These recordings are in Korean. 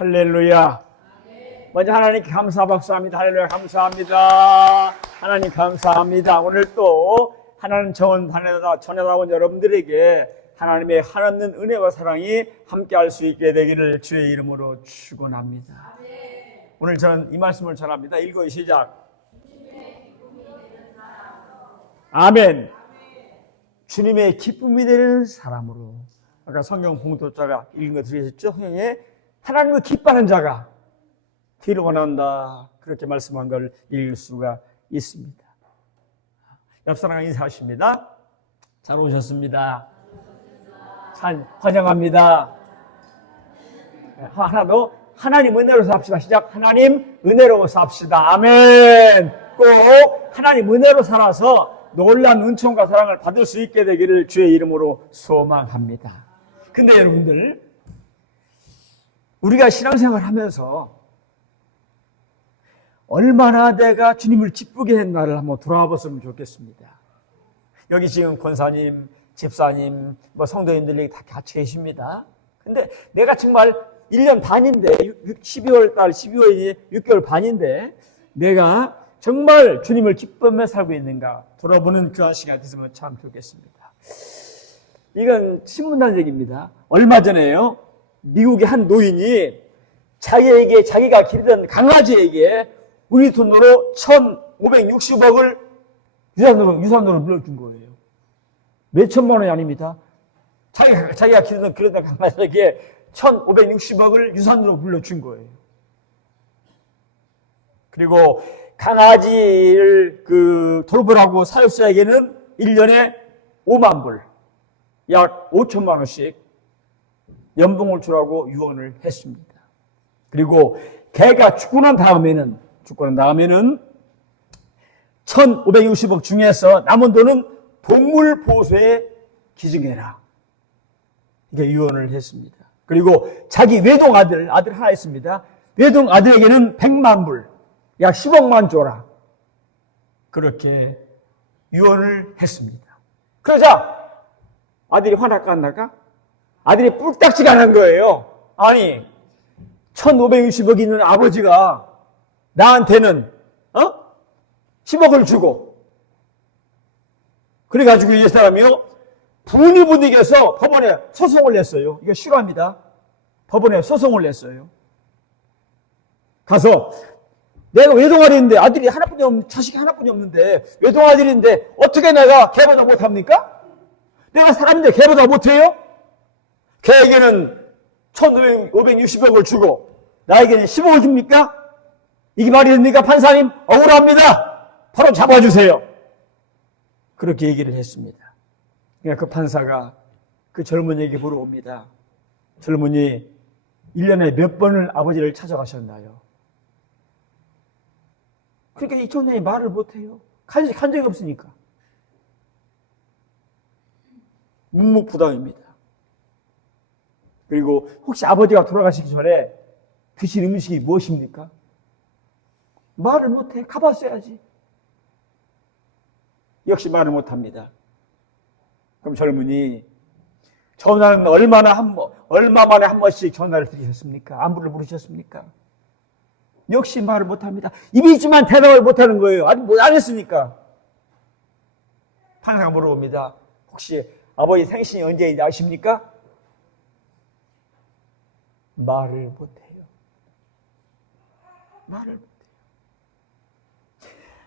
할렐루야. 먼저 하나님께 감사 박수합니다. 할렐루야. 감사합니다. 하나님 감사합니다. 오늘 또 하나님 전해다온 여러분들에게 하나님의 한없는 은혜와 사랑이 함께할 수 있게 되기를 주의 이름으로 축원합니다. 오늘 저는 이 말씀을 전합니다. 읽어요. 시작. 아멘. 주님의 기쁨이 되는 사람으로. 아까 성경 봉독자가 읽은 거 들으셨죠? 하나님을 기뻐하는 자가 뒤를 원한다. 그렇게 말씀한 걸 읽을 수가 있습니다. 옆 사람과 인사하십니다. 잘 오셨습니다. 환영합니다. 하나 더. 하나님 은혜로 삽시다. 시작. 하나님 은혜로 삽시다. 아멘. 꼭 하나님 은혜로 살아서 놀라운 은총과 사랑을 받을 수 있게 되기를 주의 이름으로 소망합니다. 근데 여러분들, 우리가 신앙생활 하면서 얼마나 내가 주님을 기쁘게 했나를 한번 돌아와 봤으면 좋겠습니다. 여기 지금 권사님, 집사님, 성도님들이 다 같이 계십니다. 근데 내가 정말 1년 반인데, 12월 달, 12월이 6개월 반인데, 내가 정말 주님을 기쁘며 살고 있는가 돌아보는 그런 시간이 됐으면 참 좋겠습니다. 이건 신문단 얘기입니다. 얼마 전에요, 미국의 한 노인이 자기가 기르던 강아지에게 우리 돈으로 1,560억을 유산으로 물려준 거예요. 몇천만 원이 아닙니다. 자기가 기르던 강아지에게 1,560억을 유산으로 물려준 거예요. 그리고 강아지를 돌보라고 사육사에게는 1년에 5만 불, 약 5천만 원씩 연봉을 주라고 유언을 했습니다. 그리고 개가 죽고 난 다음에는 1,560억 중에서 남은 돈은 동물 보호소에 기증해라. 이게 유언을 했습니다. 그리고 자기 외동 아들 하나 있습니다. 외동 아들에게는 100만 불, 약 10억만 줘라. 그렇게 유언을 했습니다. 그러자 아들이 화날까 안 날까? 아들이 뿔딱지가 난 거예요. 아니, 1,560억이 있는 아버지가 나한테는 10억을 주고, 그래가지고 이 사람이요, 분이 분위기에서 법원에 소송을 냈어요. 이거 싫어합니다. 법원에 소송을 냈어요. 가서 내가 외동아들인데, 아들이 하나뿐이 없는, 자식이 하나뿐이 없는데, 외동아들인데 어떻게 내가 개보다 못합니까? 내가 사람인데 개보다 못해요? 걔에게는 1,560억을 주고 나에게는 10억을 줍니까? 이게 말이 됩니까? 판사님, 억울합니다. 바로 잡아주세요. 그렇게 얘기를 했습니다. 그러니까 그 판사가 그 젊은이에게 물어봅니다. 젊은이, 1년에 몇 번을 아버지를 찾아가셨나요? 그러니까 이 청년이 말을 못해요. 간 적이 없으니까. 묵묵부답입니다. 그리고 혹시 아버지가 돌아가시기 전에 드신 음식이 무엇입니까? 말을 못해. 가봤어야지. 역시 말을 못합니다. 그럼 젊은이, 전화는 얼마 만에 한 번씩 전화를 드리셨습니까? 안부를 물으셨습니까? 역시 말을 못합니다. 입이 있지만 대답을 못하는 거예요. 아직 안 했으니까. 판사가 물어봅니다. 혹시 아버지 생신이 언제인지 아십니까? 말을 못해요. 말을 못해요.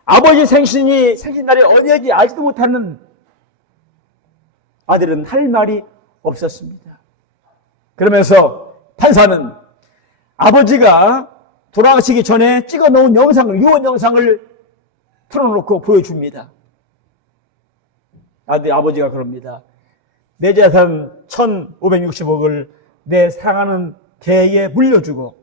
아버지 생신날이 언제인지 알지도 못하는 아들은 할 말이 없었습니다. 그러면서 판사는 아버지가 돌아가시기 전에 찍어놓은 유언 영상을 틀어놓고 보여줍니다. 아버지가 그럽니다. 내 재산 1,560억을 내 사랑하는 개에게 물려주고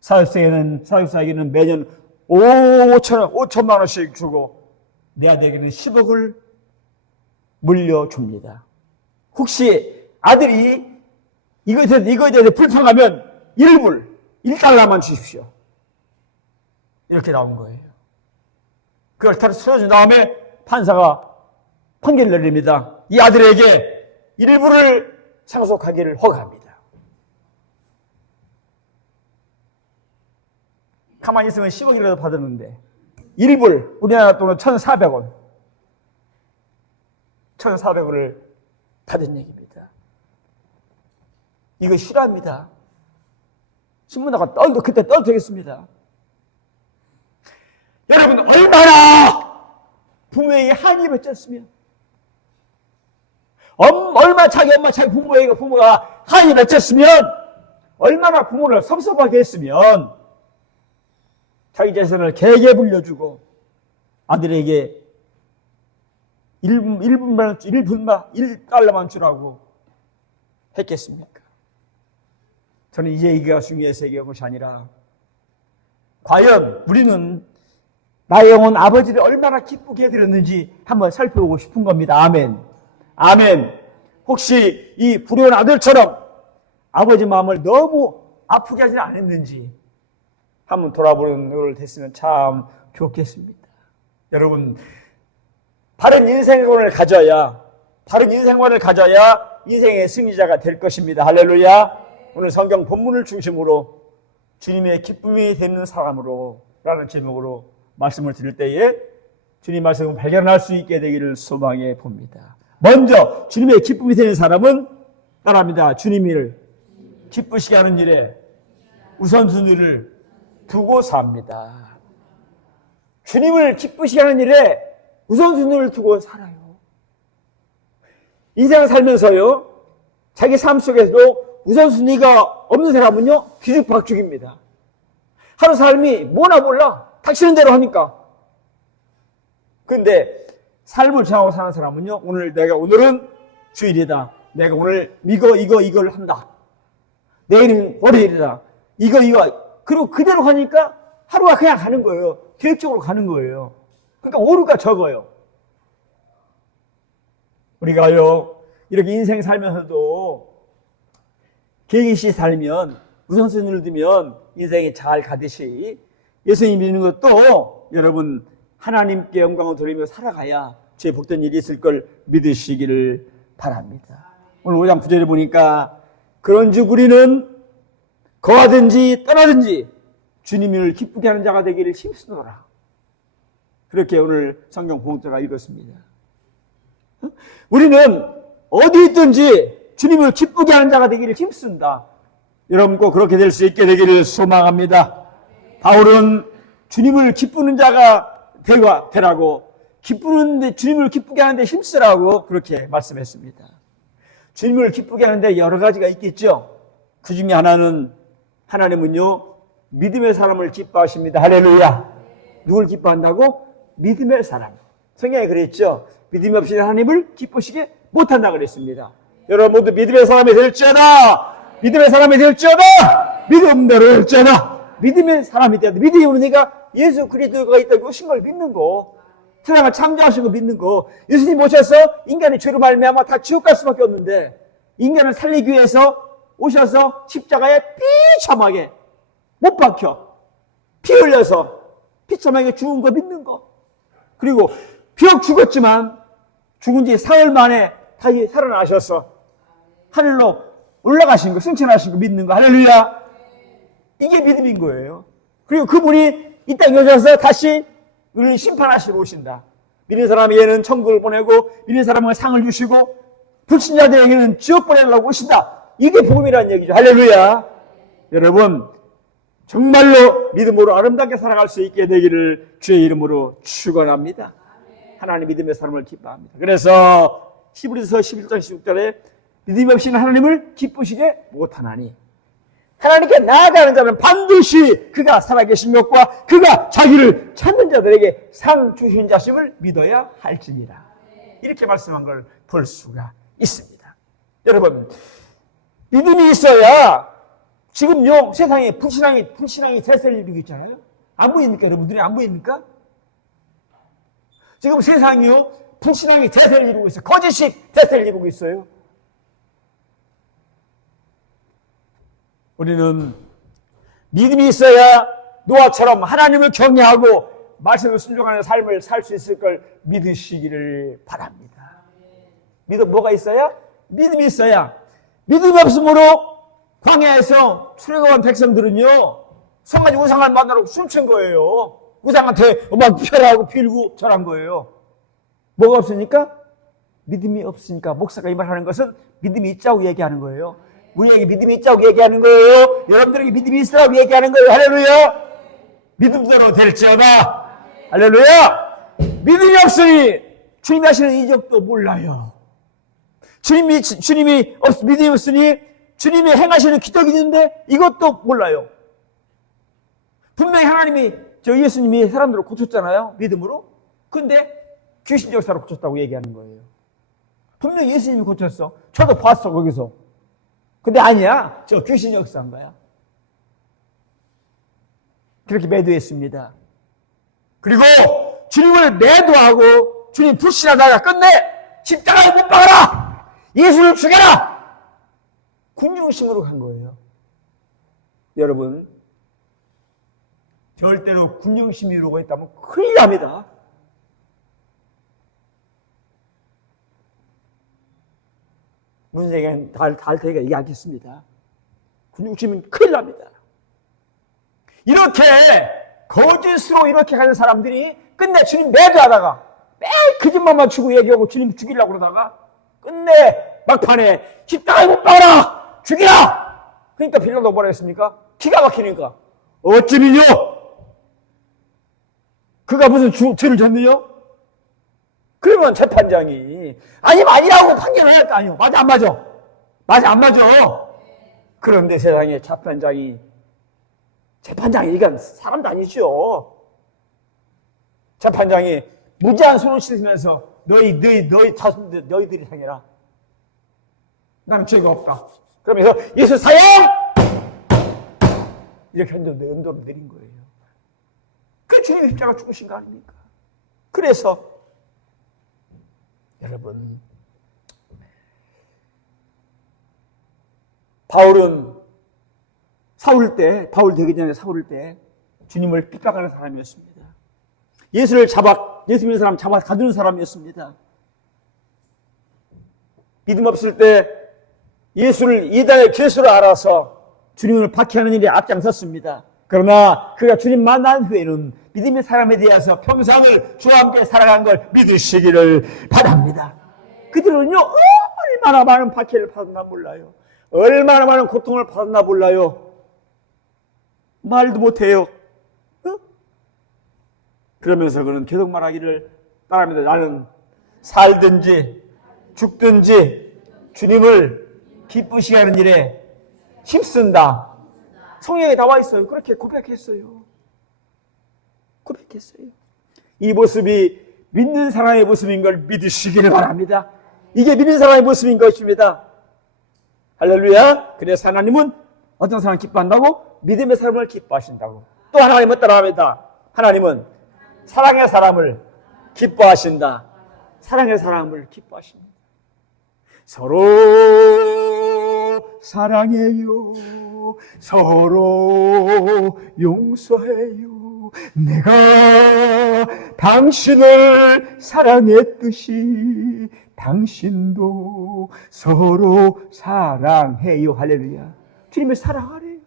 사육사에게는 매년 5천만 원씩 주고 내 아들에게는 10억을 물려줍니다. 혹시 아들이 이거에 대해서 불평하면 1달러만 주십시오. 이렇게 나온 거예요. 그걸 다 써준 다음에 판사가 판결을 내립니다. 이 아들에게 일부를 상속하기를 허가합니다. 가만히 있으면 10억이라도 받았는데 1불, 우리나라 돈은 1,400원. 1,400원을 받은 얘기입니다. 이거 실화입니다. 신문나가 그때 떨어뜨리겠습니다. 여러분, 얼마나 부모에게 한이 맺혔으면, 얼마나 자기 부모가 한이 맺혔으면, 얼마나 부모를 섭섭하게 했으면, 자기 재산을 개개 불려주고, 아들에게 1달러만 주라고 했겠습니까? 저는 이제 이게 중요해서 얘기한 것이 아니라, 과연 우리는 나의 영혼 아버지를 얼마나 기쁘게 해드렸는지 한번 살펴보고 싶은 겁니다. 아멘. 아멘. 혹시 이 불효한 아들처럼 아버지 마음을 너무 아프게 하지 않았는지 한번 돌아보는 걸 됐으면 참 좋겠습니다. 여러분, 바른 인생관을 가져야 인생의 승리자가 될 것입니다. 할렐루야. 오늘 성경 본문을 중심으로 주님의 기쁨이 되는 사람으로 라는 제목으로 말씀을 드릴 때에 주님 말씀을 발견할 수 있게 되기를 소망해 봅니다. 먼저 주님의 기쁨이 되는 사람은 따라합니다. 주님을 기쁘시게 하는 일에 우선순위를 두고 삽니다. 주님을 기쁘시게 하는 일에 우선순위를 두고 살아요. 인생을 살면서요, 자기 삶 속에서도 우선순위가 없는 사람은요, 뒤죽박죽입니다. 하루 삶이 뭐나 몰라. 닥치는 대로 하니까. 그런데 삶을 정하고 사는 사람은요, 오늘은 주일이다. 내가 오늘 이걸 한다. 내일은 월요일이다. 그리고 그대로 가니까 하루가 그냥 가는 거예요. 계획적으로 가는 거예요. 그러니까 오류가 적어요. 우리가요, 이렇게 인생 살면서도 계획 없이 살면, 우선순위를 두면 인생이 잘 가듯이 예수님 믿는 것도 여러분 하나님께 영광을 돌리며 살아가야 주의 복된 일이 있을 걸 믿으시기를 바랍니다. 오늘 5장 9절에 보니까 그런즉 우리는 거하든지 떠나든지 주님을 기쁘게 하는 자가 되기를 힘쓰노라. 그렇게 오늘 성경 봉독자가 읽었습니다. 우리는 어디 있든지 주님을 기쁘게 하는 자가 되기를 힘쓴다. 여러분 꼭 그렇게 될 수 있게 되기를 소망합니다. 바울은 주님을 기쁘는 자가 되라고, 주님을 기쁘게 하는데 힘쓰라고 그렇게 말씀했습니다. 주님을 기쁘게 하는데 여러 가지가 있겠죠. 그 중에 하나님은요, 믿음의 사람을 기뻐하십니다. 할렐루야. 누굴 기뻐한다고? 믿음의 사람. 성경에 그랬죠. 믿음 없이 하나님을 기쁘시게 못한다 그랬습니다. 여러분 모두 믿음의 사람이 될지어다. 믿음의 사람이 될지어다. 믿음대로 될지어다. 믿음의 사람이 되어야 돼. 믿음이 우리가 예수 그리스도가 있다고 오신 걸 믿는 거, 세상을 창조하신 거 믿는 거. 예수님 오셔서 인간의 죄로 말미암아 다 지옥 갈 수밖에 없는데 인간을 살리기 위해서 오셔서 십자가에 비참하게 못 박혀 피 흘려서 비참하게 죽은 거 믿는 거. 그리고 비록 죽었지만 죽은 지 사흘 만에 다시 살아나셔서 하늘로 올라가신 거, 승천하신 거 믿는 거. 할렐루야. 이게 믿음인 거예요. 그리고 그분이 이 땅에 오셔서 다시 우리를 심판하시러 오신다. 믿는 사람에게는 천국을 보내고 믿는 사람에게 상을 주시고 불신자들에게는 지옥 보내려고 오신다. 이게 복음이라는 얘기죠. 할렐루야. 여러분 정말로 믿음으로 아름답게 살아갈 수 있게 되기를 주의 이름으로 축원합니다. 하나님 믿음의 사람을 기뻐합니다. 그래서 히브리서 11장 16절에 믿음 없이는 하나님을 기쁘시게 못하나니 하나님께 나아가는 자는 반드시 그가 살아계신 것과 그가 자기를 찾는 자들에게 상 주신 자심을 믿어야 할지니라. 이렇게 말씀한 걸 볼 수가 있습니다. 여러분 믿음이 있어야 지금요 세상에 불신앙이 대세를 이루고 있잖아요. 안 보입니까? 여러분들이 안 보입니까? 지금 세상이요 불신앙이 대세를 이루고 있어요. 거짓이 대세를 이루고 있어요. 우리는 믿음이 있어야 노아처럼 하나님을 경외하고 말씀을 순종하는 삶을 살 수 있을 걸 믿으시기를 바랍니다. 뭐가 있어야? 믿음이 있어야. 믿음이 없으므로 광야에서 출애굽한 백성들은요 성가지 우상을 만나러 숨친 거예요. 우상한테 막 펴라고 빌고 절한 거예요. 뭐가 없으니까? 믿음이 없으니까. 목사가 이 말하는 것은 믿음이 있자고 얘기하는 거예요. 우리에게 믿음이 있자고 얘기하는 거예요. 여러분들에게 믿음이 있으라고 얘기하는 거예요. 할렐루야. 믿음대로 될지어다. 할렐루야. 믿음이 없으니 주님이 하시는 이적도 몰라요. 주님이 믿음이 없으니 주님이 행하시는 기적이 있는데 이것도 몰라요. 분명히 하나님이 예수님이 사람들을 고쳤잖아요. 믿음으로. 근데 귀신 역사로 고쳤다고 얘기하는 거예요. 분명히 예수님이 고쳤어. 저도 봤어 거기서. 근데 아니야. 저 귀신 역사인 거야. 그렇게 매도했습니다. 그리고 주님을 매도하고 주님 불신하다가 끝내 십자가에 못 박아라. 예수를 죽여라. 군중심으로 간 거예요. 여러분 절대로 군중심이 이루고 있다면 큰일 납니다. 문제가 다 테니까 얘기하겠습니다. 군중심은 큰일 납니다. 이렇게 거짓으로 이렇게 가는 사람들이 끝내 주님 매도하다가 매일 거짓말만 치고 얘기하고 주님 죽이려고 그러다가 끝내 막판에 십자가에 못 박아라! 죽이라! 그러니까 빌라도가 뭐라 했습니까? 기가 막히니까 어찌미뇨? 그가 무슨 죄를 졌느냐? 그러면 재판장이 아니라고 판결을 할 거 아니요. 맞아 안 맞아? 맞아 안 맞아? 그런데 세상에 재판장이 이건 사람도 아니죠. 재판장이 무지한 손을 씻으면서 너희들이 행해라. 나는 죄가 없다. 그러면서 예수 사형! 이렇게 연도를 내린 거예요. 그 주님이 십자가 죽으신 거 아닙니까? 그래서 여러분 바울 되기 전에 사울 때 주님을 핍박하는 사람이었습니다. 예수 믿는 사람 잡아 가두는 사람이었습니다. 믿음 없을 때 예수를 이단의 죄수로 알아서 주님을 박해하는 일에 앞장섰습니다. 그러나 그가 주님 만난 후에는 믿음의 사람에 대해서 평생을 주와 함께 살아간 걸 믿으시기를 바랍니다. 그들은요 얼마나 많은 박해를 받았나 몰라요. 얼마나 많은 고통을 받았나 몰라요. 말도 못해요. 그러면서 그는 계속 말하기를 바랍니다. 나는 살든지 죽든지 주님을 기쁘시게 하는 일에 힘쓴다. 성경에 나와 있어요. 그렇게 고백했어요. 이 모습이 믿는 사람의 모습인 걸 믿으시기를 바랍니다. 이게 믿는 사람의 모습인 것입니다. 할렐루야. 그래서 하나님은 어떤 사람을 기뻐한다고? 믿음의 사람을 기뻐하신다고. 또 하나님은 따라합니다. 하나님은 사랑의 사람을 기뻐하신다. 사랑의 사람을 기뻐하십니다. 서로 사랑해요. 서로 용서해요. 내가 당신을 사랑했듯이 당신도 서로 사랑해요. 할렐루야. 주님을 사랑하래요.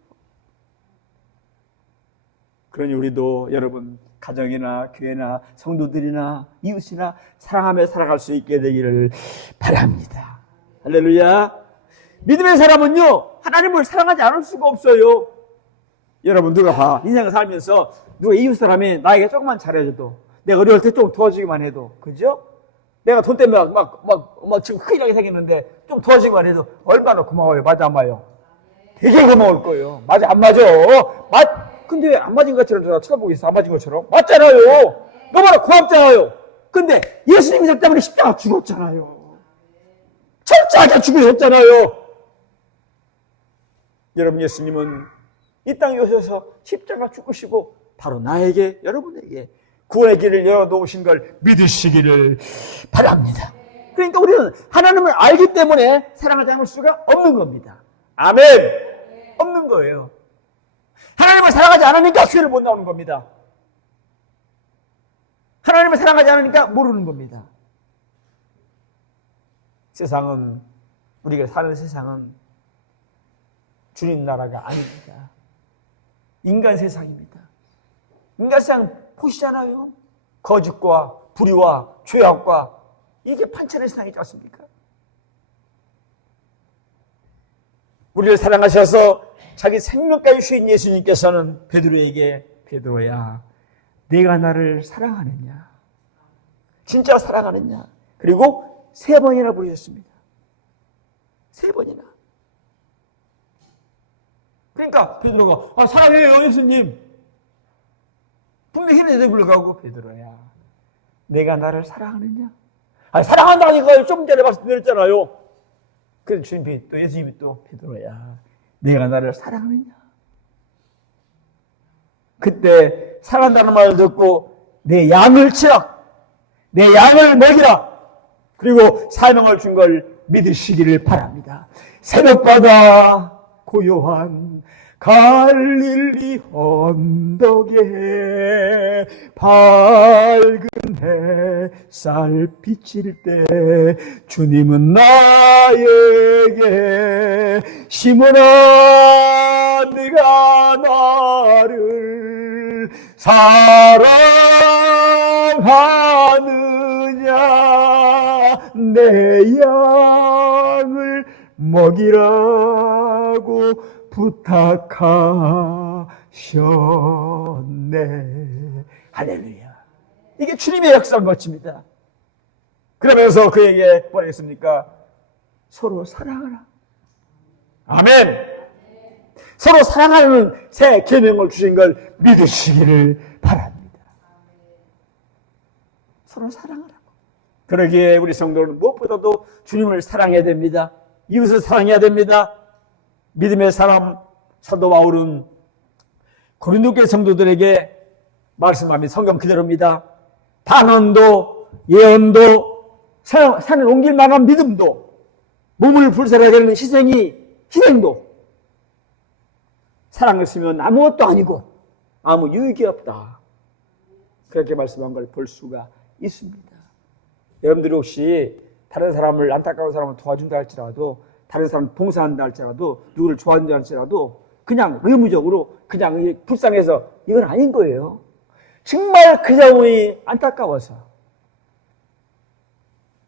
그러니 우리도 여러분 가정이나 교회나 성도들이나 이웃이나 사랑하며 살아갈 수 있게 되기를 바랍니다. 할렐루야. 믿음의 사람은요 하나님을 사랑하지 않을 수가 없어요. 여러분 누가 봐. 인생을 살면서 누가 이웃 사람이 나에게 조금만 잘해줘도 내가 어려울 때 좀 도와주기만 해도 그죠? 내가 돈 때문에 막 지금 큰일 나게 생겼는데 좀 도와주기만 해도 얼마나 고마워요. 맞아 안 맞아요? 되게 고마울 거예요. 맞아 안 맞아? 근데 왜 안 맞은 것처럼 쳐다보고 있어? 안 맞은 것처럼? 맞잖아요. 너무나 고맙잖아요. 근데 예수님이 저 때문에 십자가 죽었잖아요. 철저하게 죽으셨잖아요. 여러분 예수님은 이 땅에 오셔서 십자가 죽으시고 바로 나에게 여러분에게 구원의 길을 열어놓으신 걸 믿으시기를 바랍니다. 그러니까 우리는 하나님을 알기 때문에 사랑하지 않을 수가 없는 겁니다. 아멘. 없는 거예요. 하나님을 사랑하지 않으니까 교회를 못 나오는 겁니다. 하나님을 사랑하지 않으니까 모르는 겁니다. 세상은 우리가 사는 세상은 주님 나라가 아닙니다. 인간 세상입니다. 인간 세상 보시잖아요. 거짓과 불의와 죄악과 이게 판치는 세상이지 않습니까? 우리를 사랑하셔서 자기 생명까지 주신 예수님께서는 베드로에게 베드로야, 네가 나를 사랑하느냐? 진짜 사랑하느냐? 그리고 3번이나 부르셨습니다. 3번이나. 그러니까 베드로가 사랑해요 예수님. 분명히 했는데 불구하고 베드로야, 내가 나를 사랑하느냐? 사랑한다니까요. 좀 전에 말씀드렸잖아요. 그래서 주님이 또 예수님이 또 베드로야, 내가 나를 사랑하느냐? 그때 사랑한다는 말을 듣고 내 양을 치라, 내 양을 먹이라, 그리고 사명을 준 걸 믿으시기를 바랍니다. 새벽바다 고요한 갈릴리 언덕에 밝은 햇살 비칠 때 주님은 나에게 시몬아, 네가 나를 사랑하느냐? 내 양을 먹이라고 부탁하셨네. 할렐루야. 이게 주님의 역사인 것입니다. 그러면서 그에게 뭐라 했습니까? 서로 사랑하라. 아멘. 서로 사랑하는 새 계명을 주신 걸 믿으시기를 바랍니다. 서로 사랑하라고. 그러기에 우리 성도는 무엇보다도 주님을 사랑해야 됩니다. 이웃을 사랑해야 됩니다. 믿음의 사람 사도 바울은 고린도교회 성도들에게 말씀합니다. 성경 그대로입니다. 단언도 예언도 산을 옮길 만한 믿음도 몸을 불살하게 되는 희생도 사랑 없으면 아무것도 아니고 아무 유익이 없다. 그렇게 말씀한 걸 볼 수가 있습니다. 여러분들이 혹시 다른 사람을, 안타까운 사람을 도와준다 할지라도, 다른 사람 봉사한다 할지라도, 누구를 좋아한다 할지라도 그냥 의무적으로 그냥 불쌍해서 이건 아닌 거예요. 정말 그 자원이 안타까워서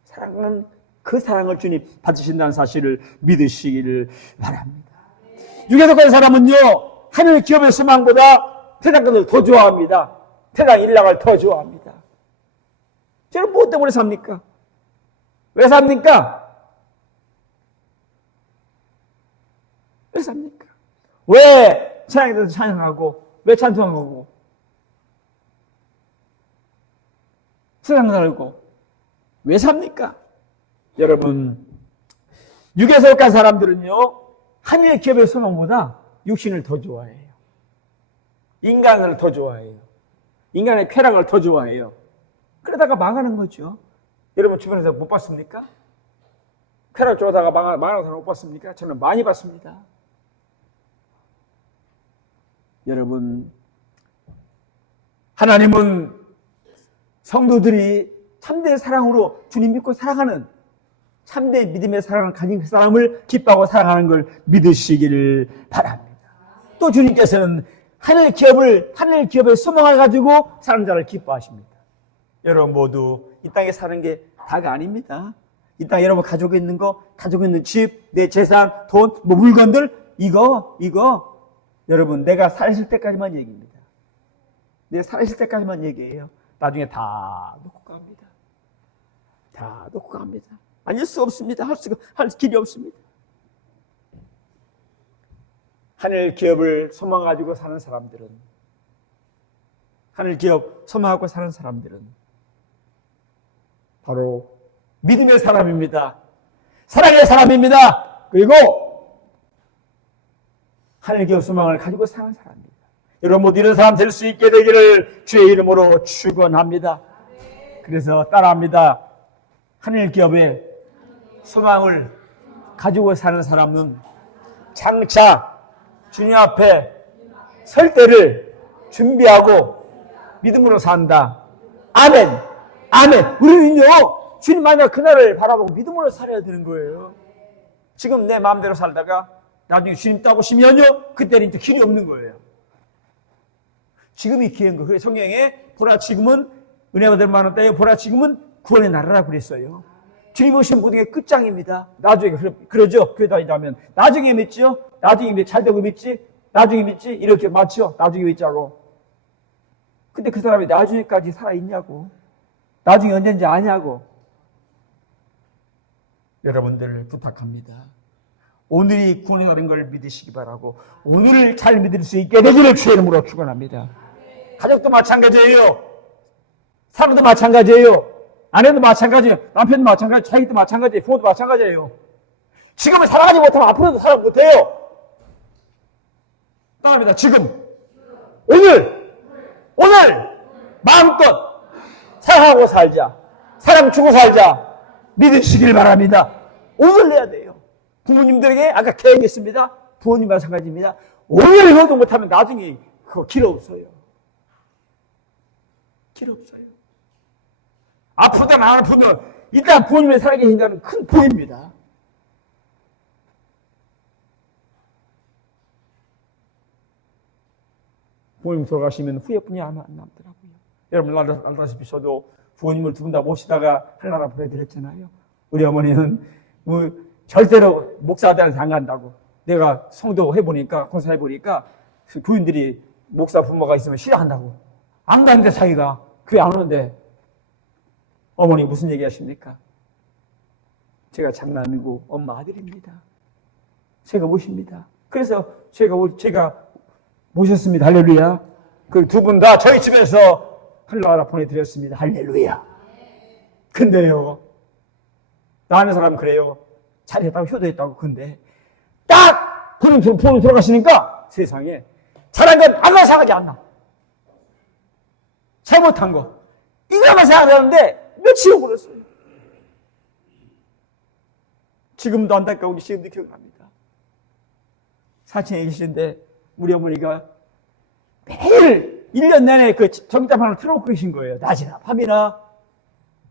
사랑은 그 사랑을 주님 받으신다는 사실을 믿으시기를 바랍니다. 육에 속한 사람은요, 하늘 기업의 소망보다 태장권을 더 좋아합니다. 태장 일락을 더 좋아합니다. 저는 무엇 때문에 삽니까? 왜 삽니까? 왜 삽니까? 왜 찬양에 대해서 찬양하고, 왜 찬송하고, 세상 살고, 왜 삽니까? 여러분, 육에 속한 사람들은요, 하늘의 기업의 소망보다 육신을 더 좋아해요. 인간을 더 좋아해요. 인간의 쾌락을 더 좋아해요. 그러다가 망하는 거죠. 여러분 주변에서 못 봤습니까? 쾌락 좋아하다가 망하는 사람 못 봤습니까? 저는 많이 봤습니다. 여러분, 하나님은 성도들이 참된 사랑으로 주님 믿고 살아가는 참된 믿음의 사랑을 가진 그 사람을 기뻐하고 사랑하는 걸 믿으시기를 바랍니다. 또 주님께서는 하늘 기업의 소망을 가지고 사는 자를 기뻐하십니다. 여러분 모두 이 땅에 사는 게 다가 아닙니다. 이 땅에 여러분 가지고 있는 거, 가지고 있는 집, 내 재산, 돈, 물건들, 이거 여러분 내가 살아있을 때까지만 얘기입니다. 내가 살아있을 때까지만 얘기해요. 나중에 다 놓고 갑니다. 다 놓고 갑니다. 아닐 수 없습니다. 할 길이 없습니다. 하늘 기업을 소망 가지고 사는 사람들은, 하늘 기업 소망하고 사는 사람들은 바로 믿음의 사람입니다. 사랑의 사람입니다. 그리고 하늘 기업 소망을 가지고 사는 사람입니다. 여러분 모두 이런 사람 될 수 있게 되기를 주의 이름으로 축원합니다. 그래서 따라합니다. 하늘 기업의 소망을 가지고 사는 사람은 장차 주님 앞에 설 때를 준비하고 믿음으로 산다. 아멘. 아멘. 우리는요, 주님 만약 그날을 바라보고 믿음으로 살아야 되는 거예요. 지금 내 마음대로 살다가 나중에 주님 떠보시면요, 그때는 이제 길이 없는 거예요. 지금이 기회인 거예요. 그래서 성경에 보라 지금은 은혜 받을 만한 때에 보라 지금은 구원의 나라라고 그랬어요. 주님 오신 모든 게 끝장입니다. 나중에 그러죠. 교회 다니자면 나중에 믿지요. 나중에 잘 되고 믿지. 나중에 믿지. 이렇게 맞죠. 나중에 믿자고. 근데 그 사람이 나중에까지 살아있냐고. 나중에 언제인지 아냐고. 여러분들 부탁합니다. 오늘이 구원이 다른 걸 믿으시기 바라고 오늘을 잘 믿을 수 있게 되기를 주의 이름으로 축원합니다. 가족도 마찬가지예요. 사람도 마찬가지예요. 아내도 마찬가지예요. 남편도 마찬가지예요. 자식도 마찬가지예요. 부모도 마찬가지예요. 지금은 살아가지 못하면 앞으로도 살아 못해요. 따라합니다. 지금 오늘 마음껏 사랑하고 살자. 사랑 주고 살자. 믿으시길 바랍니다. 오늘 내야 돼요. 부모님들에게 아까 계획했습니다. 부모님 마찬가지입니다. 오늘 효도 못하면 나중에 그거 길 없어요. 길 없어요. 아프든 안 아프든 일단 부모님이 살아계신다는 큰 복입니다. 부모님 돌아가시면 후회뿐이 안 남더라고요. 여러분 알다시피 저도 부모님을 두 분 다 모시다가 하늘나라 보내드렸잖아요. 우리 어머니는 절대로 목사들한테 안 간다고. 내가 성도 해보니까, 권사 해보니까, 교인들이 목사 부모가 있으면 싫어한다고. 안 가는데 자기가, 교회 안 오는데, 어머니 무슨 얘기 하십니까? 제가 장남이고, 엄마 아들입니다. 제가 모십니다. 그래서 제가 모셨습니다. 할렐루야. 그 두 분 다 저희 집에서 하늘나라 보내드렸습니다. 할렐루야. 근데요, 나 아는 사람은 그래요. 잘했다고 효도했다고. 근데 딱 부모님 돌아가시니까 세상에 잘한 건 아무나 생각하지 않나. 잘못한 거 이거만 생각하는데 며칠 걸렸어요. 지금도 안타까운지 지금도 기억납니다. 사칭에 계시는데 우리 어머니가 매일 1년 내내 그 전기장판을 틀어놓고 계신 거예요. 낮이나 밤이나.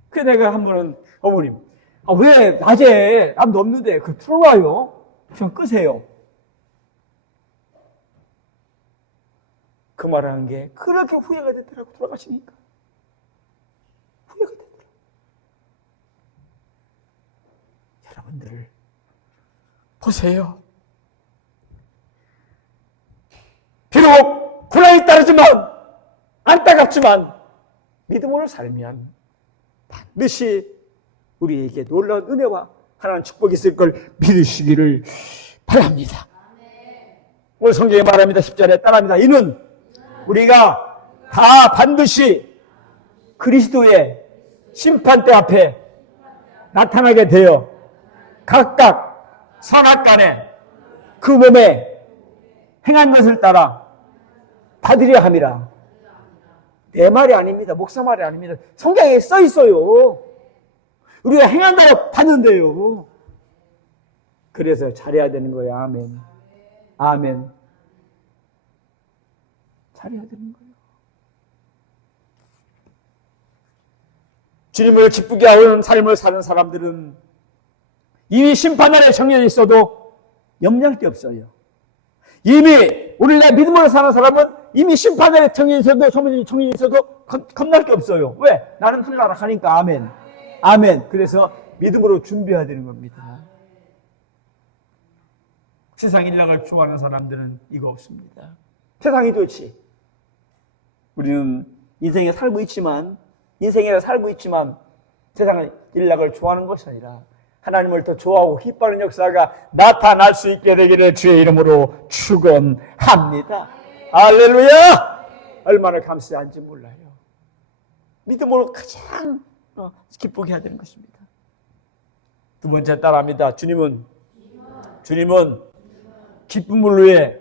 그래서 내가 한 번은 어머님 왜 낮에 남도 없는데 그 틀어놔요? 좀 끄세요. 그 말하는 게 그렇게 후회가 되더라고. 돌아가시니까 후회가 되더라고. 여러분들 보세요. 비록 고난이 따르지만 안타깝지만 믿음으로 살면 반드시 우리에게 놀라운 은혜와 하나님 축복이 있을 걸 믿으시기를 바랍니다. 오늘 성경에 말합니다. 10절에 따라합니다. 이는 우리가 다 반드시 그리스도의 심판대 앞에 나타나게 되어 각각 선악간에 그 몸에 행한 것을 따라 받으려 함이라. 내 말이 아닙니다. 목사 말이 아닙니다. 성경에 써 있어요. 우리가 행한다고 봤는데요. 그래서 잘해야 되는 거예요. 아멘. 아멘. 잘해야 되는 거예요. 주님을 기쁘게 하는 삶을 사는 사람들은 이미 심판날에 정해져 있어도 염려할 게 없어요. 이미 오늘날 믿음으로 사는 사람은 이미 심판날에 정해져 있어도 겁날 게 없어요. 왜? 나는 하늘나라 가니까. 아멘. 아멘. 그래서 믿음으로 준비해야 되는 겁니다. 세상 일락을 좋아하는 사람들은 이거 없습니다. 세상이 좋지. 우리는 인생에 살고 있지만 세상의 일락을 좋아하는 것이 아니라 하나님을 더 좋아하고 기뻐하는 역사가 나타날 수 있게 되기를 주의 이름으로 축원합니다. 할렐루야! 얼마나 감사한지 몰라요. 믿음으로 가장 기쁘게 해야 되는 것입니다. 두 번째 따라합니다. 주님은 기쁨을 위해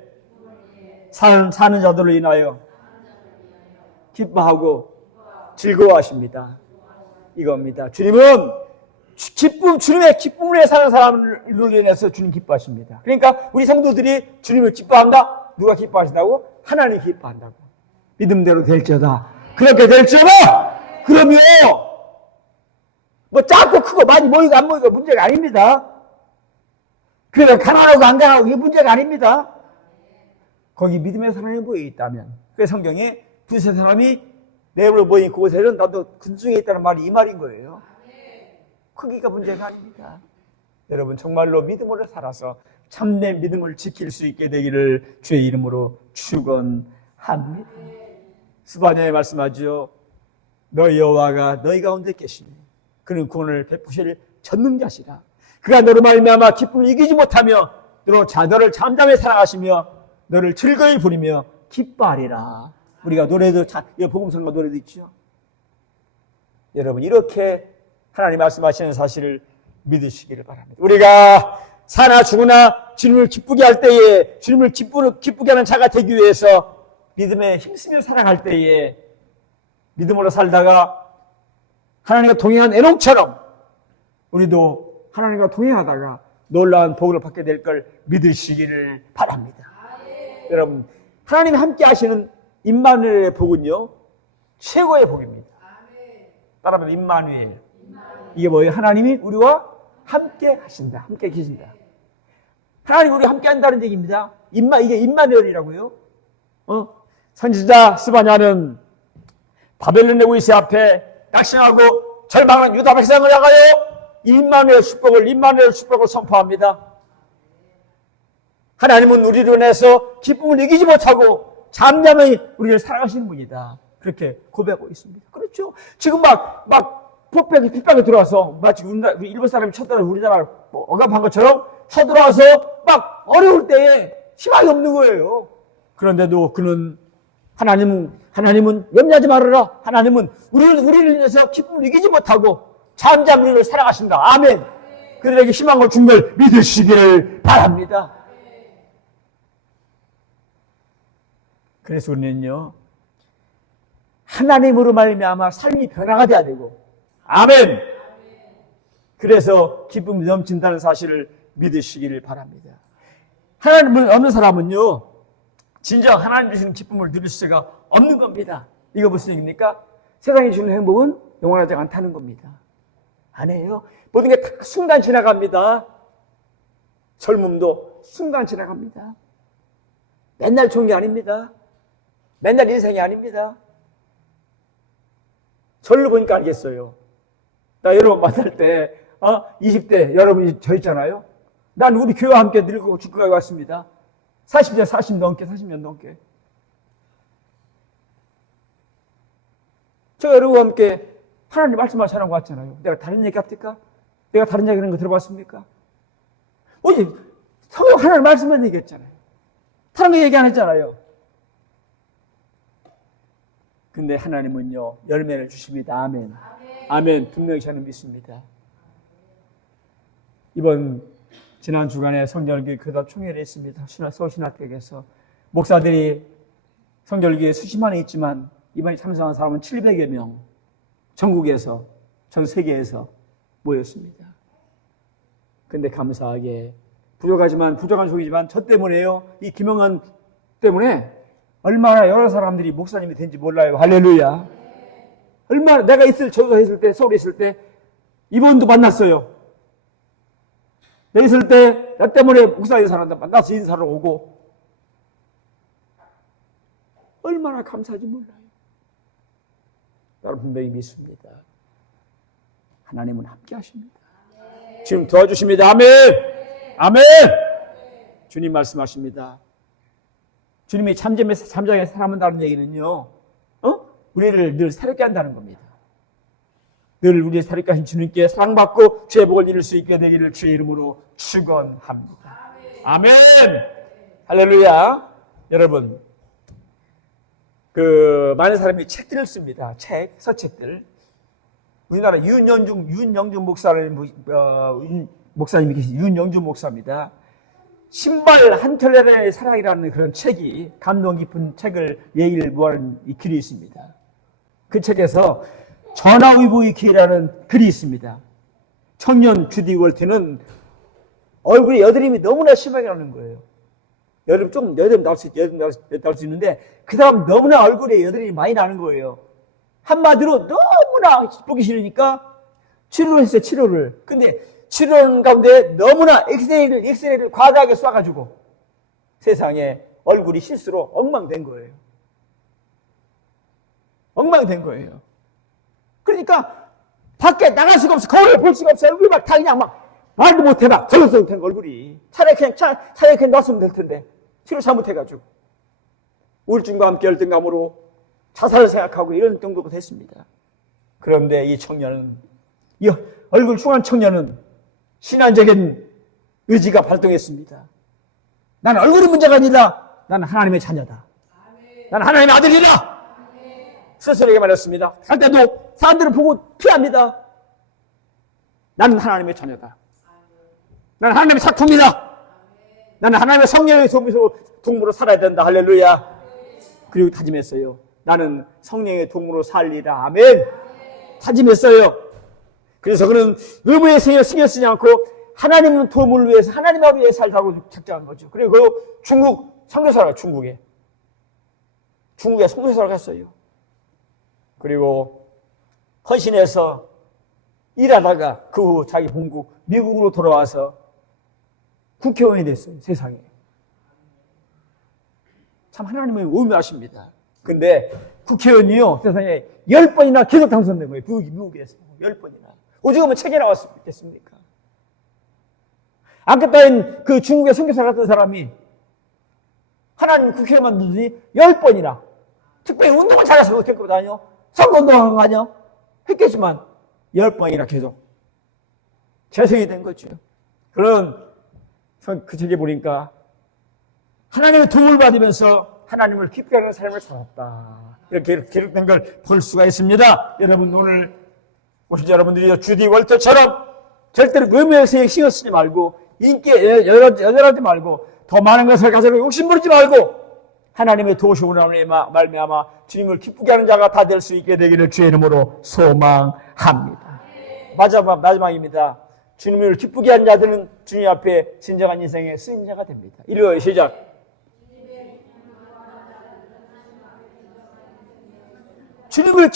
사는 자들을 인하여 기뻐하고 즐거워하십니다. 이겁니다. 주님은 주님의 기쁨을 위해 사는 사람을 인해서 주님 기뻐하십니다. 그러니까 우리 성도들이 주님을 기뻐한다? 누가 기뻐하신다고? 하나님이 기뻐한다고. 믿음대로 될지어다. 그렇게 될지어다! 그러면 뭐 작고 크고 많이 모이고 안 모이고 문제가 아닙니다. 그래서 가난하고 안 가난하고 이게 문제가 아닙니다. 거기 믿음의 사람이 모여 있다면. 그래서 성경에 두세 사람이 내 입으로 모인 그곳에는 나도 근중에 있다는 말이 이 말인 거예요. 크기가 문제가 아닙니다. 여러분 정말로 믿음으로 살아서 참된 믿음을 지킬 수 있게 되기를 주의 이름으로 축원합니다. 스바냐에 말씀하죠. 너희 여호와가 너희 가운데 계시니 그는 구원을 베푸실 전능자시라. 그가 너로 말미암아 기쁨을 이기지 못하며 너를 잠잠히 사랑하시며 너를 즐거이 부리며 기뻐하리라. 우리가 노래도 복음성가 노래도 있죠. 여러분 이렇게 하나님 말씀하시는 사실을 믿으시기를 바랍니다. 우리가 사나 죽으나 주님을 기쁘게 할 때에 주님을 기쁘게 하는 자가 되기 위해서 믿음에 힘쓰며 살아갈 때에 믿음으로 살다가 하나님과 동행한 에녹처럼 우리도 하나님과 동행하다가 놀라운 복을 받게 될 걸 믿으시기를 바랍니다. 여러분 하나님이 함께 하시는 임마누엘의 복은요 최고의 복입니다. 따라하면 임마누엘. 이게 뭐예요? 하나님이 우리와 함께 하신다. 함께 계신다. 하나님이 우리와 함께 한다는 얘기입니다. 이게 임마누엘이라고요. 선지자 스바냐는 바벨론 내구이스 앞에 낙심하고 절망하는 유다 백성을 향하여 임마누엘 축복을 선포합니다. 하나님은 우리로 인해서 기쁨을 이기지 못하고 잠잠히 우리를 사랑하시는 분이다. 그렇게 고백하고 있습니다. 그렇죠. 지금 막 핍박이 들어와서 마치 우리 일본 사람이 쳐들어 우리나라 억압한 것처럼 쳐들어와서 막 어려울 때에 희망이 없는 거예요. 그런데도 그는 하나님은 염려하지 말아라. 하나님은 우리를 위해서 기쁨을 이기지 못하고 잠잠히 우리를 사랑하신다. 아멘. 그들에게 희망을 준 걸 믿으시기를 바랍니다. 그래서 우리는요 하나님으로 말미암아 삶이 변화가 돼야 되고 아멘. 그래서 기쁨이 넘친다는 사실을 믿으시기를 바랍니다. 하나님을 없는 사람은요 진정 하나님 주시는 기쁨을 누릴 수가 없는 겁니다. 이거 무슨 얘기입니까? 세상이 주는 행복은 영원하지 않다는 겁니다. 아니에요. 모든 게 다 순간 지나갑니다. 젊음도 순간 지나갑니다. 맨날 좋은 게 아닙니다. 맨날 인생이 아닙니다. 저를 보니까 알겠어요. 나 여러분 만날 때 20대 여러분이 저 있잖아요. 난 우리 교회와 함께 늙고 죽고 왔습니다. 40년 넘게. 저 여러분과 함께 하나님 말씀만 전하고 왔잖아요. 내가 다른 얘기 합니까? 내가 다른 얘기 하는 거 들어봤습니까? 어제 성경 하나님 말씀만 얘기했잖아요. 다른 거 얘기 안 했잖아요. 근데 하나님은요 열매를 주십니다. 아멘. 아멘. 분명히 저는 믿습니다. 지난 주간에 성결교회 교단 총회를 했습니다. 서울신학대학에서 목사들이 성결교회 수십만에 있지만 이번에 참석한 사람은 700여 명 전국에서 전 세계에서 모였습니다. 근데 감사하게 부족한 종이지만 저 때문에요. 이 김영환 때문에 얼마나 여러 사람들이 목사님이 된지 몰라요. 할렐루야. 얼마나 내가 저도 있을 때 서울에 있을 때 이번도 만났어요. 내가 있을 때 나 때문에 목사님 사람들 만나서 인사를 오고 얼마나 감사한지 몰라요. 여러분 분명히 믿습니다. 하나님은 함께 하십니다. 지금 도와주십니다. 아멘. 아멘. 주님 말씀하십니다. 주님이 잠잠하게 사랑한다는 얘기는요, 우리를 늘 새롭게 한다는 겁니다. 늘 우리의 새롭게 하신 주님께 사랑받고 주의 복을 이룰 수 있게 되기를 주의 이름으로 축원합니다. 아멘. 할렐루야. 여러분, 많은 사람이 책들을 씁니다. 서책들. 우리나라 윤영중 목사님이 계신 윤영중 목사입니다. 신발 한 켤레의 사랑이라는 그런 책이 감동 깊은 책을 얘기를 모아는 이 글이 있습니다. 그 책에서 전화위부의 기회라는 글이 있습니다. 청년 주디 월트는 얼굴에 여드름이 너무나 심하게 나는 거예요. 여드름 나올 수 있는데 그 사람 너무나 얼굴에 여드름이 많이 나는 거예요. 한마디로 너무나 보기 싫으니까 치료를 했어요. 치료를. 근데 치료하는 가운데 너무나 엑스레이를 과다하게 쏴가지고 세상에 얼굴이 실수로 엉망된 거예요. 엉망된 거예요. 그러니까 밖에 나갈 수가 없어. 거울을 볼 수가 없어요. 얼굴이 막 다 그냥 막 말도 못해 막 덜렁덜렁 얼굴이. 차라리 그냥 놨으면 될 텐데 치료 잘못해가지고 우울증과 함께 열등감으로 자살을 생각하고 이런 정도가 됐습니다. 그런데 이 청년은, 이 얼굴 흉한 청년은 신앙적인 의지가 발동했습니다. 나는 얼굴이 문제가 아니라 나는 하나님의 자녀다. 나는 하나님의 아들이다. 스스로에게 말했습니다. 할 때도 사람들을 보고 피합니다. 나는 하나님의 자녀다. 나는 하나님의 작품이다. 나는 하나님의 성령의 동무로 살아야 된다. 할렐루야. 그리고 다짐했어요. 나는 성령의 동무로 살리라. 아멘. 다짐했어요. 그래서 그는 의무의 생을 신경 쓰지 않고 하나님의 도움을 위해서 하나님을 위해 살다고 작정한 거죠. 그리고 그 중국 선교사가 중국에 선교사를 갔어요. 그리고 헌신해서 일하다가 그 후 자기 본국 미국으로 돌아와서 국회의원이 됐어요. 세상에. 참 하나님은 오묘하십니다. 근데 국회의원이요 세상에 10번이나 계속 당선된 거예요. 미국에서 10번이나. 오죽하면 책에 나왔겠습니까? 아까 따윈 그 중국의 선교사 같은 사람이 하나님 국회를 만들더니 10번이나 특별히 운동을 잘해서 됐거든요. 선거운동한 거 아니야? 했겠지만 10번이나 계속 재생이 된 거죠. 그런 그 책에 보니까 하나님의 도움을 받으면서 하나님을 기쁘게 하는 삶을 살았다. 이렇게 기록된 걸 볼 수가 있습니다. 여러분 오늘 오신 여러분들이 주디 월터처럼 절대로 의무의 생에 신경 쓰지 말고 인기에 여절하지 말고 더 많은 것을 가지고 욕심부리지 말고 하나님의 도우심으로 말미암아 주님을 기쁘게 하는 자가 다 될 수 있게 되기를 주의 이름으로 소망합니다. 마지막입니다. 주님을 기쁘게 하는 자들은 주님 앞에 진정한 인생의 승자가 됩니다. 읽어요. 시작. 주님을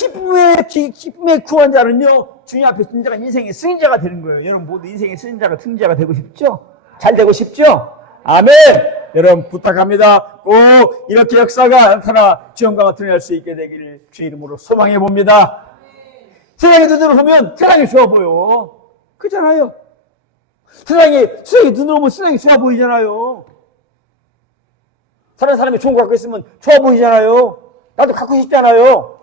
기쁨에 구한 자는요, 주님 앞에 진정한 인생의 승자가 되는 거예요. 여러분 모두 인생의 승자가 되고 싶죠? 잘 되고 싶죠? 아멘! 여러분 부탁합니다. 꼭 이렇게 역사가 나타나 주 영광을 드러낼 수 있게 되기를 주 이름으로 소망해 봅니다. 세상의 눈으로 보면 세상이 좋아 보여. 그잖아요. 세상의 눈으로 보면 세상이 좋아 보이잖아요. 다른 사람이 좋은 거 갖고 있으면 좋아 보이잖아요. 나도 갖고 싶잖아요.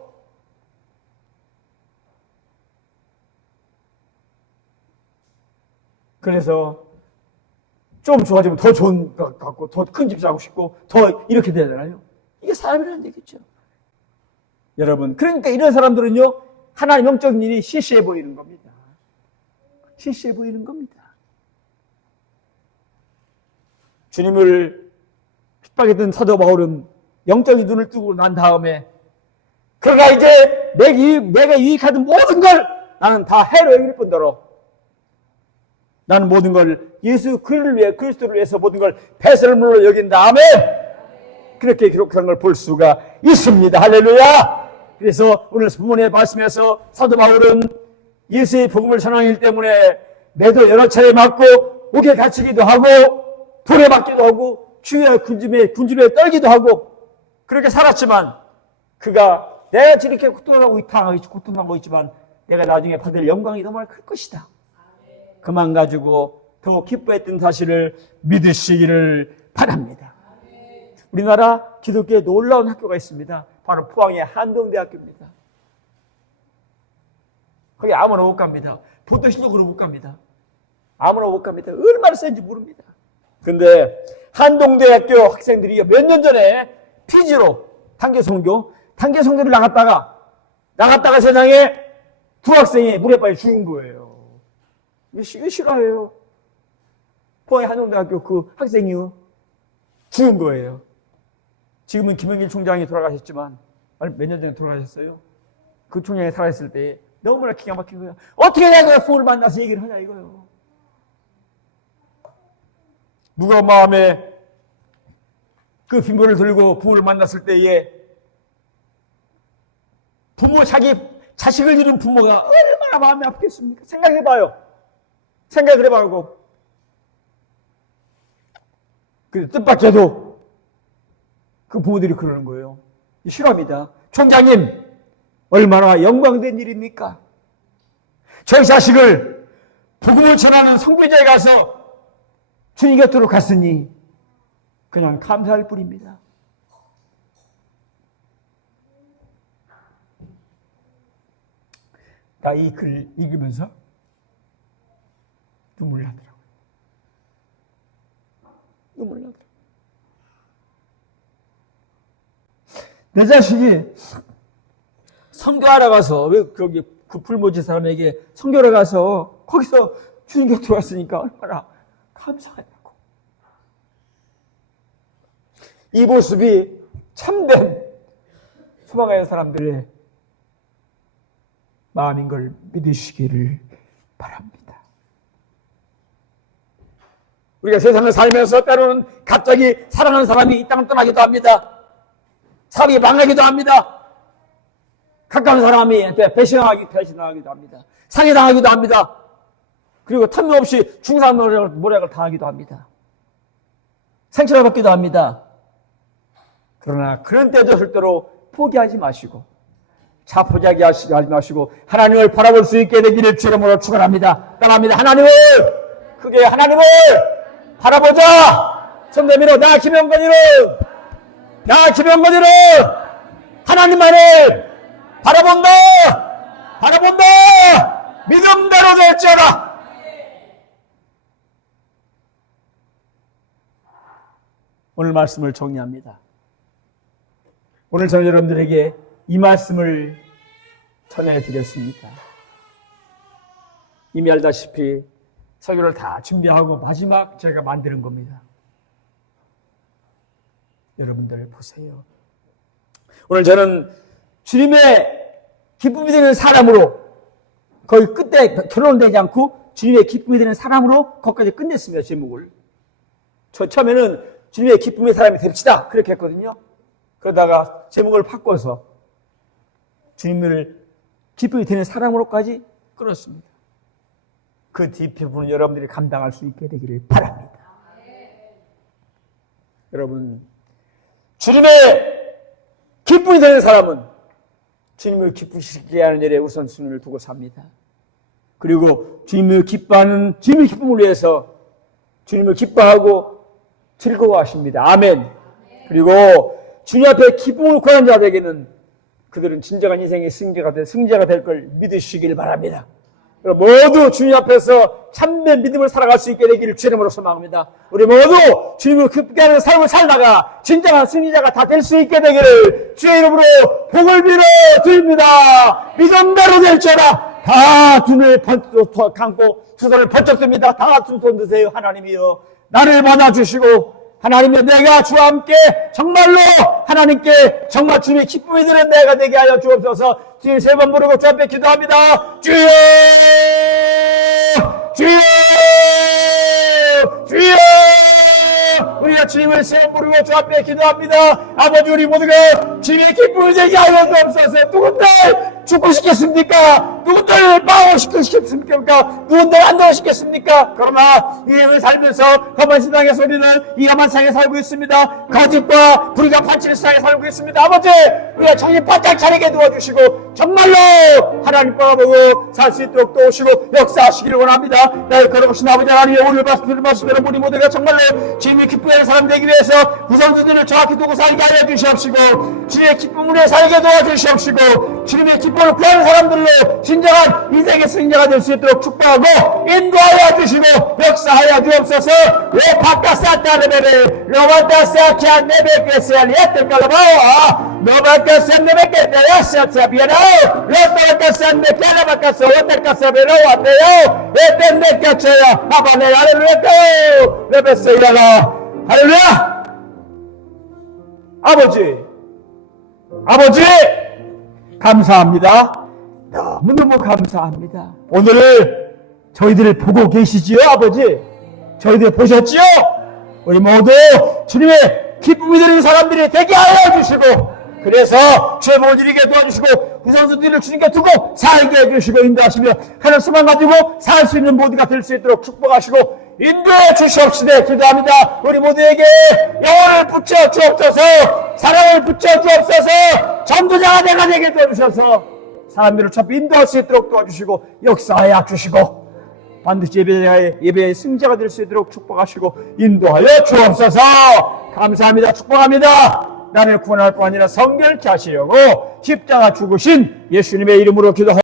그래서 좀 좋아지면 더 좋은 것 같고 더 큰 집 사고 싶고 더 이렇게 되잖아요. 이게 사람이라는 얘기죠. 여러분 그러니까 이런 사람들은요 하나님 영적인 일이 시시해 보이는 겁니다. 시시해 보이는 겁니다. 주님을 핍박했던 사도 바울은 영적인 눈을 뜨고 난 다음에 그가 이제 내가 유익하던 모든 걸 나는 다 해로 여길 뿐더러 나는 모든 걸 예수 그리스도를 위해서 모든 걸 배설물로 여긴다. 아멘! 그렇게 기록한 걸 볼 수가 있습니다. 할렐루야! 그래서 오늘 본문의 말씀에서 사도 바울은 예수의 복음을 전하기 때문에 매도 여러 차례 맞고 옥에 갇히기도 하고 돌에 맞기도 하고 주의 군주에 떨기도 하고 그렇게 살았지만 그가 내가 이렇게 고통하고 있지만 내가 나중에 받을 영광이 정말 클 것이다. 그만 가지고 더 기뻐했던 사실을 믿으시기를 바랍니다. 우리나라 기독교에 놀라운 학교가 있습니다. 바로 포항의 한동대학교입니다. 거기 아무나 못 갑니다. 보도신적으로 못 갑니다. 아무나 못 갑니다. 얼마나 센지 모릅니다. 근데 한동대학교 학생들이 몇 년 전에 피지로 단계선교를 나갔다가 세상에 두 학생이 물에 빠져 죽은 거예요. 이게 실화예요. 포항의 한동대학교 그 학생이요. 죽은 거예요. 지금은 김영길 총장이 돌아가셨지만 몇 년 전에 돌아가셨어요. 그 총장이 살아있을 때 너무나 기가 막힌 거예요. 어떻게 내가 부모를 만나서 얘기를 하냐 이거예요. 누가 마음에 그 빈부를 들고 부모를 만났을 때에 자기 자식을 잃은 부모가 얼마나 마음이 아프겠습니까? 생각을 해봐요. 그 뜻밖에도 그 부모들이 그러는 거예요. 실화입니다. 총장님, 얼마나 영광된 일입니까? 저희 자식을 복음을 전하는 성부자에 가서 주님 곁으로 갔으니 그냥 감사할 뿐입니다. 나 이 글 읽으면서 눈물 나더라고요. 눈물 나더라고요. 내 자식이 선교하러 가서, 왜 거기 그 불모지 사람에게 선교하러 가서 거기서 주님 곁으로 왔으니까 얼마나 감사하냐고. 이 모습이 참된 소망의 사람들의 마음인 걸 믿으시기를 바랍니다. 우리가 세상을 살면서 때로는 갑자기 사랑하는 사람이 이 땅을 떠나기도 합니다. 사람이 망하기도 합니다. 가까운 사람이 배신하기도 합니다. 상해당하기도 합니다. 그리고 탐욕없이 중상모략을 당하기도 합니다. 상처를 받기도 합니다. 그러나 그런 때도 절대로 포기하지 마시고 자포자기하지 마시고 하나님을 바라볼 수 있게 되기를 주님으로 축원합니다. 따라합니다. 하나님을 크게 하나님을 바라보자. 성대미로 나 김영건이로 하나님만을 바라본다. 믿음대로 될지어다. 오늘 말씀을 정리합니다. 오늘 저는 여러분들에게 이 말씀을 전해드렸습니다. 이미 알다시피 설교를 다 준비하고 마지막 제가 만드는 겁니다. 여러분들 보세요. 오늘 저는 주님의 기쁨이 되는 사람으로 거의 끝에 결론되지 않고 주님의 기쁨이 되는 사람으로 거기까지 끝냈습니다. 제목을. 저 처음에는 주님의 기쁨의 사람이 됩시다 그렇게 했거든요. 그러다가 제목을 바꿔서 주님을 기쁨이 되는 사람으로까지 끌었습니다. 그 뒷부분은 여러분들이 감당할 수 있게 되기를 바랍니다. 여러분, 주님의 기쁨이 되는 사람은 주님을 기쁘시게 하는 일에 우선순위를 두고 삽니다. 그리고 주님을 기뻐하는 주님의 기쁨을 위해서 주님을 기뻐하고 즐거워하십니다. 아멘. 그리고 주님 앞에 기쁨을 구하는 자들에게는 그들은 진정한 인생의 승자가 될 걸 믿으시길 바랍니다. 모두 주님 앞에서 참된 믿음을 살아갈 수 있게 되기를 주의 이름으로 소망합니다. 우리 모두 주님을 기쁘게 하는 삶을 살다가 진정한 승리자가 다 될 수 있게 되기를 주의 이름으로 복을 빌어 드립니다. 믿음대로 될지어다. 다 눈을 감고 두 손을 번쩍 듭니다. 다 두 손 드세요. 하나님이여 나를 받아주시고 하나님이여 내가 주와 함께 정말로 하나님께 정말 주님의 기쁨이 되는 내가 되게 하여 주옵소서. 주님 세 번 부르고 주 앞에 기도합니다. 주여 주여 주여. 우리가 주님을 세 번 부르고 주 앞에 기도합니다. 아버지 우리 모두가 주님의 기쁨이 되게 하여 주옵소서. 누군들 죽고 싶겠습니까? 누군들 빠오시고 싶겠습니까? 누군들 안도시겠습니까? 그러나 이 힘을 살면서 험한 세상에서 우리는 이 험한 세상에 살고 있습니다. 거짓과 불의가 판치는 세상에 살고 있습니다. 아버지 우리가 정신 바짝 차리게 도와주시고 정말로 하나님 바라보고 살 수 있도록 도우시고 역사하시기를 원합니다. 나의 거룩하신 아버지 하나님의 오늘 말씀대로 우리 모두가 정말로 주님의 기쁨의 사람 되기 위해서 우선순위를 정확히 두고 살게 하여 주시옵시고 주님의 기쁨을 위해 살게 도와주시옵시고 주님의 기쁨을 구하는 사람들로 진정한 인생의 승자가 될 수 있도록 축복하고 인도하여 주시고 역사하여 주옵소서. 왜 바카사타르베레 로바타사키아 네베케세아 리에테칼라바와 노바카사 네베케테야사차 비에라오 로바카사 네케라바카사 오타카사베로 와테요 에텐데케체야 아바네 할렐루야 레베세이라라 할렐루야. 아버지 감사합니다. 너무너무 감사합니다. 오늘 저희들을 보고 계시지요 아버지? 저희들 보셨지요? 우리 모두 주님의 기쁨이 되는 사람들이 되게 하여 주시고 그래서 주의 복을 이루게 도와주시고 우선순위를 주님께 두고 살게 해주시고 인도하시며 하나님 소망 가지고 살 수 있는 모두가 될 수 있도록 축복하시고 인도해 주시옵시되 기도합니다. 우리 모두에게 영혼을 붙여 주옵소서. 사랑을 붙여 주옵소서. 전도자가 내가 되게 도와주셔서 사람들을 참 인도할 수 있도록 도와주시고 역사하여 주시고 반드시 예배의 승자가 될 수 있도록 축복하시고 인도하여 주옵소서. 감사합니다. 축복합니다. 나를 구원할 뿐 아니라 성결케 하시려고 십자가 죽으신 예수님의 이름으로 기도하옵소서.